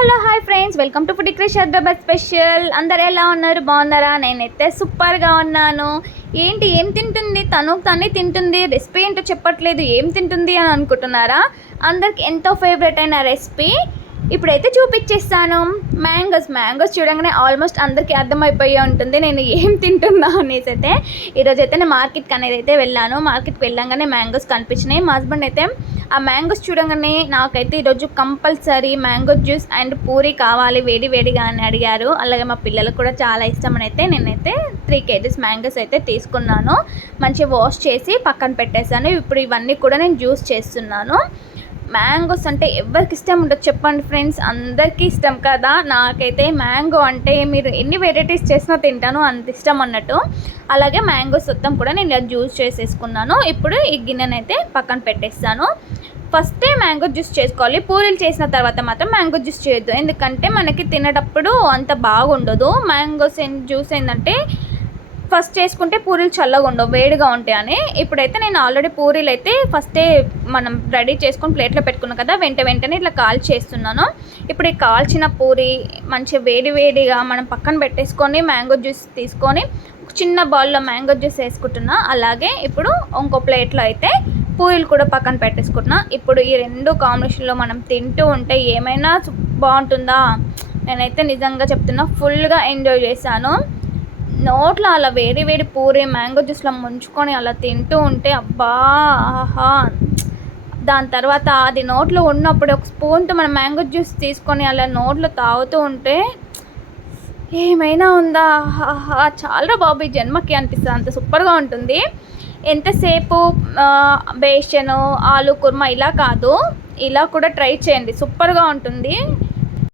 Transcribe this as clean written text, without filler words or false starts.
Hello hi friends, welcome to food Krish Hyderabad special. అందరు ఎలా ఉన్నారు? బాగున్నారా? నేనైతే సూపర్గా ఉన్నాను. ఏంటి ఏం తింటుంది తనే తింటుంది, రెసిపీ ఏంటో చెప్పట్లేదు, ఏం తింటుంది అని అనుకుంటున్నారా? అందరికి ఎంతో ఫేవరెట్ అయిన రెసిపీ ఇప్పుడైతే చూపించేస్తాను. మ్యాంగోస్ చూడగానే ఆల్మోస్ట్ అందరికీ అర్థమైపోయి ఉంటుంది నేను ఏం తింటున్నా అనేసి. అయితే ఈరోజైతే నేను మార్కెట్కి అనేది అయితే వెళ్ళాను. మార్కెట్కి వెళ్ళంగానే మ్యాంగోస్ కనిపించినాయి. మా హస్బెండ్ అయితే ఆ మ్యాంగోస్ చూడగానే నాకైతే ఈరోజు compulsory mango juice and puri కావాలి వేడిగా అని అడిగారు. అలాగే మా పిల్లలకు కూడా చాలా ఇష్టం అని అయితే నేనైతే 3 kgs మ్యాంగోస్ అయితే తీసుకున్నాను. మంచిగా వాష్ చేసి పక్కన పెట్టేశాను. ఇప్పుడు ఇవన్నీ కూడా నేను జ్యూస్ చేస్తున్నాను. మ్యాంగోస్ అంటే ఎవరికి ఇష్టం ఉండదు చెప్పండి ఫ్రెండ్స్, అందరికీ ఇష్టం కదా. నాకైతే మ్యాంగో అంటే మీరు ఎన్ని వెరైటీస్ చేసినా తింటాను, అంత ఇష్టం అన్నట్టు. అలాగే మ్యాంగోస్ మొత్తం కూడా నేను జ్యూస్ చేసేసుకున్నాను. ఇప్పుడు ఈ గిన్నెనైతే పక్కన పెట్టేస్తాను. ఫస్టే మ్యాంగో జ్యూస్ చేసుకోవాలి. పూరీలు చేసిన తర్వాత మాత్రం మ్యాంగో జ్యూస్ చేయొద్దు, ఎందుకంటే మనకి తినేటప్పుడు అంత బాగుండదు. మ్యాంగోస్ జ్యూస్ ఏంటంటే ఫస్ట్ చేసుకుంటే పూరీలు చల్లగా ఉండవు, వేడిగా ఉంటాయని. ఇప్పుడైతే నేను ఆల్రెడీ పూరీలు అయితే ఫస్టే మనం రెడీ చేసుకొని ప్లేట్లో పెట్టుకున్నాం కదా, వెంటనే ఇట్లా కాల్చేస్తున్నాను. ఇప్పుడు ఈ కాల్చిన పూరి మంచిగా వేడిగా మనం పక్కన పెట్టేసుకొని మ్యాంగో జ్యూస్ తీసుకొని చిన్న బౌల్లో మ్యాంగో జ్యూస్ వేసుకుంటున్నా. అలాగే ఇప్పుడు ఇంకో ప్లేట్లో అయితే పూరీలు కూడా పక్కన పెట్టేసుకుంటున్నా. ఇప్పుడు ఈ రెండు కాంబినేషన్లో మనం తింటూ ఉంటే ఏమైనా బాగుంటుందా? నేనైతే నిజంగా చెప్తున్నా, ఫుల్గా ఎంజాయ్ చేశాను. నోట్లో అలా వేడి పూరి మ్యాంగో జ్యూస్లో ముంచుకొని అలా తింటూ ఉంటే అబ్బా ఆహా. దాని తర్వాత అది నోట్లో ఉన్నప్పుడు ఒక స్పూన్తో మనం మ్యాంగో జ్యూస్ తీసుకొని అలా నోట్లో తాగుతూ ఉంటే ఏమైనా ఉందా, ఆహా చాలా బాబు ఈ జన్మకి అనిపిస్తుంది, అంత సూపర్గా ఉంటుంది. ఎంతసేపు బేసను ఆలు కుర్మా ఇలా కాదు, ఇలా కూడా ట్రై చేయండి, సూపర్గా ఉంటుంది.